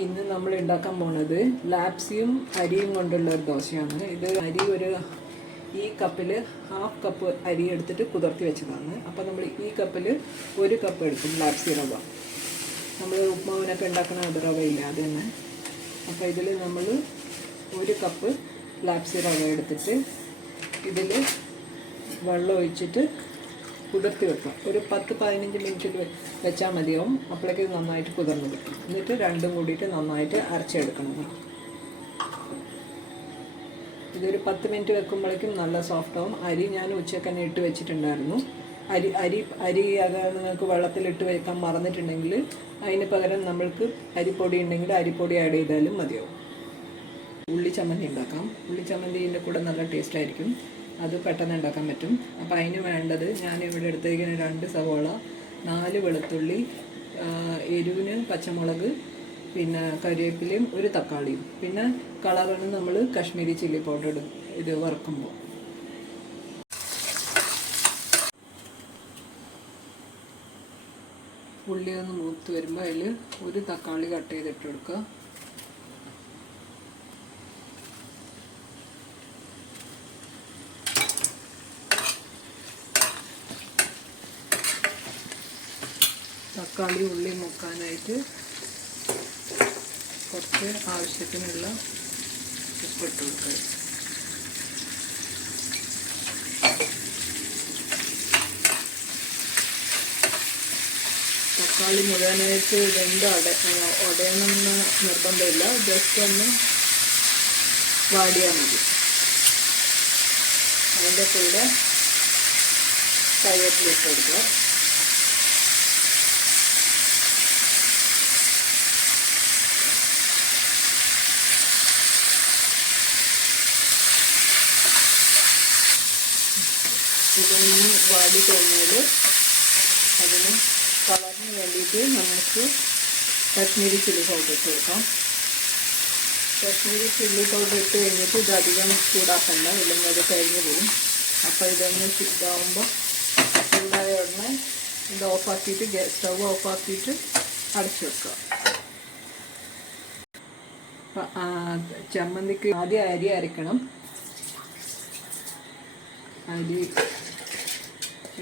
ഇന്ന് നമ്മൾ ഉണ്ടാക്കാൻ പോകുന്നത് ലാപ്സിയും അരിയും കൊണ്ടുള്ള ഒരു ദോശയാണ്. ഇത് അരി ഈ കപ്പിൽ ഹാഫ് കപ്പ് അരി എടുത്തിട്ട് കുതിർത്തി വെച്ചതാണ്. അപ്പോൾ നമ്മൾ ഈ കപ്പിൽ 1 കപ്പ് എടുക്കും ലാപ്സി റവ. നമ്മൾ ഉപ്മാവിനൊക്കെ ഉണ്ടാക്കുന്ന അത് റവയില്ല, അത് തന്നെ. അപ്പോൾ ഇതിൽ നമ്മൾ 1 കപ്പ് ലാപ്സി റവ എടുത്തിട്ട് ഇതിൽ വെള്ളം ഒഴിച്ചിട്ട് കുതിർത്തി വെക്കാം. ഒരു 10-15 മിനിറ്റിൽ വെച്ചാൽ മതിയാവും. അപ്പോഴേക്ക് നന്നായിട്ട് കുതിർന്ന് കിട്ടും. എന്നിട്ട് രണ്ടും കൂടിയിട്ട് നന്നായിട്ട് അരച്ചെടുക്കണം. ഇതൊരു 10 മിനിറ്റ് വെക്കുമ്പോഴേക്കും നല്ല സോഫ്റ്റ് ആവും. അരി ഞാൻ ഉച്ചയ്ക്ക് തന്നെ ഇട്ട് വെച്ചിട്ടുണ്ടായിരുന്നു. അരി നിങ്ങൾക്ക് വെള്ളത്തിലിട്ട് വെക്കാൻ മറന്നിട്ടുണ്ടെങ്കിൽ അതിന് പകരം നമ്മൾക്ക് അരിപ്പൊടി ഉണ്ടെങ്കിൽ അരിപ്പൊടി ആഡ് ചെയ്താലും മതിയാവും. ഉള്ളി ചമ്മന്തി ഉണ്ടാക്കാം. ഉള്ളി ചമ്മന്തിൻ്റെ കൂടെ നല്ല ടേസ്റ്റ് ആയിരിക്കും. അത് പെട്ടെന്ന് ഉണ്ടാക്കാൻ പറ്റും. അപ്പോൾ അതിന് വേണ്ടത് ഞാനിവിടെ എടുത്തിരിക്കുന്ന 2 സവോള, 4 വെളുത്തുള്ളി, എരിവിന് പച്ചമുളക്, പിന്നെ കരിവേപ്പിലയും 1 തക്കാളിയും, പിന്നെ കളറിന് നമ്മൾ കാശ്മീരി ചില്ലി പൗഡർ ഇടും ഇത് വറുക്കുമ്പോൾ. ഉള്ളി ഒന്ന് മൂത്ത് വരുമ്പോൾ അതിൽ 1 തക്കാളി കട്ട് ചെയ്തിട്ട് കൊടുക്കുക. തക്കാളി ഉള്ളി മുക്കാനായിട്ട് കുറച്ച് ആവശ്യത്തിനുള്ള ഉപ്പിട്ട് കൊടുക്കുക. തക്കാളി മുഴുവനായിട്ട് ഉടയണമെന്ന് നിർബന്ധമില്ല, ജസ്റ്റ് ഒന്ന് വാടിയാൽ മതി. അതിൻ്റെ കൂടെ കറിവേപ്പില ഇട്ട് കൊടുക്കുക. ഇതൊന്ന് വാടി കഴിഞ്ഞാൽ അതിന് കളറിന് വേണ്ടിയിട്ട് നമുക്ക് കാശ്മീരി ചില്ലി പൗഡർ ഇട്ട് കൊടുക്കാം. കാശ്മീരി ചില്ലി പൗഡർ ഇട്ട് കഴിഞ്ഞിട്ട് ഇത് അധികം ചൂടാക്കണ്ട, ഇല്ലെങ്കിൽ അത് കരിഞ്ഞു പോകും. അപ്പോൾ ഇതൊന്ന് ചൂടാകുമ്പോൾ ചൂടായ ഉടനെ ഇത് ഓഫാക്കിയിട്ട് സ്റ്റവ് ഓഫാക്കിയിട്ട് അടച്ചു വെക്കുക. ചമ്മന്തിക്ക് ആദ്യം അരി അരയ്ക്കണം. അരി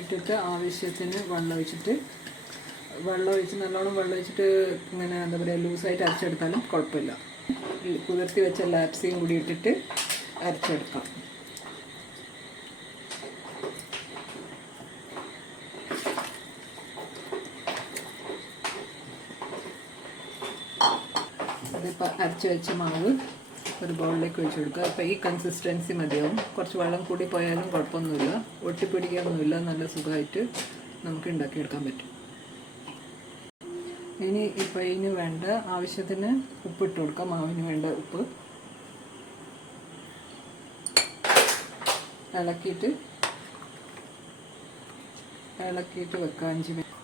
ഇട്ടിട്ട് ആവശ്യത്തിന് വെള്ളം ഒഴിച്ച് നല്ലോണം വെള്ളം ഒഴിച്ചിട്ട് ഇങ്ങനെ എന്താ പറയുക ലൂസായിട്ട് അരച്ചെടുത്താലും കുഴപ്പമില്ല. കുതിർത്തി വെച്ച ലാപ്സിയും കൂടി ഇട്ടിട്ട് അരച്ചെടുക്കാം. അതിപ്പോൾ അരച്ച് വെച്ച മാവ് ഒരു ബൗളിലേക്ക് ഒഴിച്ച് കൊടുക്കുക. അപ്പോൾ ഈ കൺസിസ്റ്റൻസി മതിയാവും. കുറച്ച് വെള്ളം കൂടി പോയാലും കുഴപ്പമൊന്നുമില്ല, ഒട്ടിപ്പിടിക്കാനൊന്നുമില്ല. നല്ല സുഖമായിട്ട് നമുക്ക് ഉണ്ടാക്കിയെടുക്കാൻ പറ്റും. ഇനി ഇപ്പോൾ ഇതിന് വേണ്ട ആവശ്യത്തിന് ഉപ്പിട്ട് കൊടുക്കാം. മാവിന് വേണ്ട ഉപ്പ് ഇളക്കിയിട്ട് വെക്കാം 5 മിനിറ്റ്.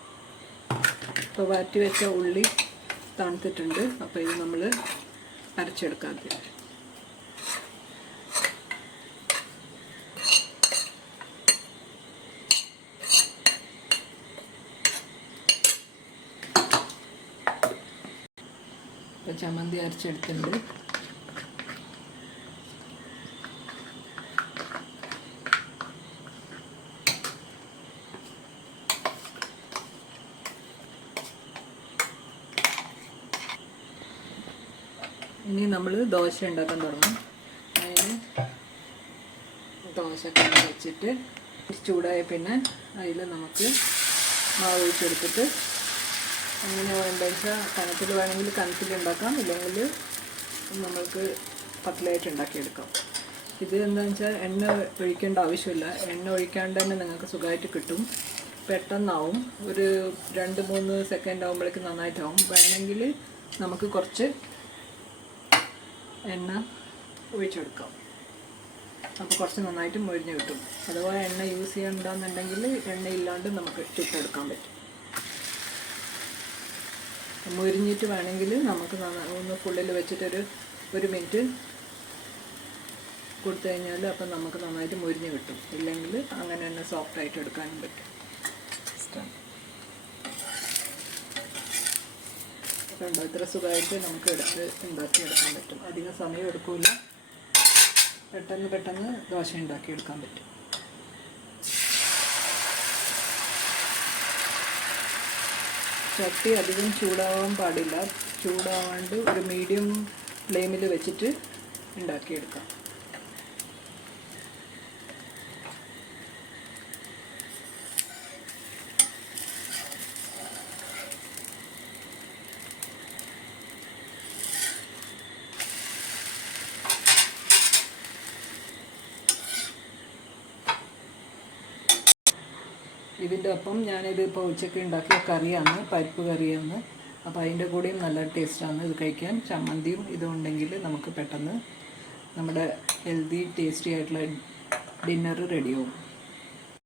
ഇപ്പോൾ വാറ്റി വെച്ച ഉള്ളി തണുത്തിട്ടുണ്ട്. അപ്പോൾ ഇത് നമ്മൾ അരച്ചെടുക്കാം. ഇപ്പോൾ ചമ്മന്തി അരച്ചെടുത്തിട്ടുണ്ട്. ഇനി നമ്മൾ ദോശ ഉണ്ടാക്കാൻ തുടങ്ങും. അതിന് ദോശക്കല്ല് വെച്ചിട്ട് ചൂടായ പിന്നെ അതിൽ നമുക്ക് മാവ് ഒഴിച്ചെടുത്തിട്ട് അങ്ങനെ വേണ്ടതെന്ന് വെച്ചാൽ കനത്തിൽ വേണമെങ്കിൽ കനത്തിൽ ഉണ്ടാക്കാം, ഇല്ലെങ്കിൽ നമ്മൾക്ക് പത്തലായിട്ട് ഉണ്ടാക്കിയെടുക്കാം. ഇത് എന്താണെന്ന് വെച്ചാൽ എണ്ണ ഒഴിക്കേണ്ട ആവശ്യമില്ല. എണ്ണ ഒഴിക്കാണ്ട് തന്നെ നിങ്ങൾക്ക് സുഖമായിട്ട് കിട്ടും. പെട്ടെന്നാവും. ഒരു 2-3 സെക്കൻഡ് ആകുമ്പോഴേക്ക് നന്നായിട്ടാവും. വേണമെങ്കിൽ നമുക്ക് കുറച്ച് എണ്ണ ഒഴിച്ചെടുക്കാം. അപ്പോൾ കുറച്ച് നന്നായിട്ട് മൊരിഞ്ഞ് കിട്ടും. അഥവാ എണ്ണ യൂസ് ചെയ്യണ്ടെന്നുണ്ടെങ്കിൽ എണ്ണ ഇല്ലാണ്ട് നമുക്ക് ചുട്ടെടുക്കാൻ പറ്റും. മൊരിഞ്ഞിട്ട് വേണമെങ്കിൽ നമുക്ക് ഒന്ന് ഫുള്ളിൽ വെച്ചിട്ടൊരു 1 മിനിറ്റ് കൊടുത്തു കഴിഞ്ഞാൽ അപ്പം നമുക്ക് നന്നായിട്ട് മൊരിഞ്ഞ് കിട്ടും. ഇല്ലെങ്കിൽ അങ്ങനെ തന്നെ സോഫ്റ്റായിട്ട് എടുക്കാനും പറ്റും. കണ്ടോ, ഇത്ര സുഖമായിട്ട് നമുക്ക് ഉണ്ടാക്കിയെടുക്കാൻ പറ്റും. അധികം സമയം എടുക്കില്ല, പെട്ടെന്ന് ദോശ ഉണ്ടാക്കിയെടുക്കാൻ പറ്റും. ചട്ടി അധികം ചൂടാവാൻ പാടില്ല, ചൂടാവാണ്ട് ഒരു മീഡിയം ഫ്ലെയിമിൽ വെച്ചിട്ട് ഉണ്ടാക്കിയെടുക്കാം. ഇതിൻ്റെ ഒപ്പം ഞാനിത് ഇപ്പോൾ ഉച്ചയ്ക്ക് ഉണ്ടാക്കിയ കറിയാണ്, പരിപ്പ് കറിയാണ്. അപ്പോൾ അതിൻ്റെ കൂടെയും നല്ല ടേസ്റ്റാണ് ഇത് കഴിക്കാൻ. ചമ്മന്തിയും ഇതും ഉണ്ടെങ്കിൽ നമുക്ക് പെട്ടെന്ന് നമ്മുടെ ഹെൽത്തി ടേസ്റ്റി ആയിട്ടുള്ള ഡിന്നർ റെഡിയാവും.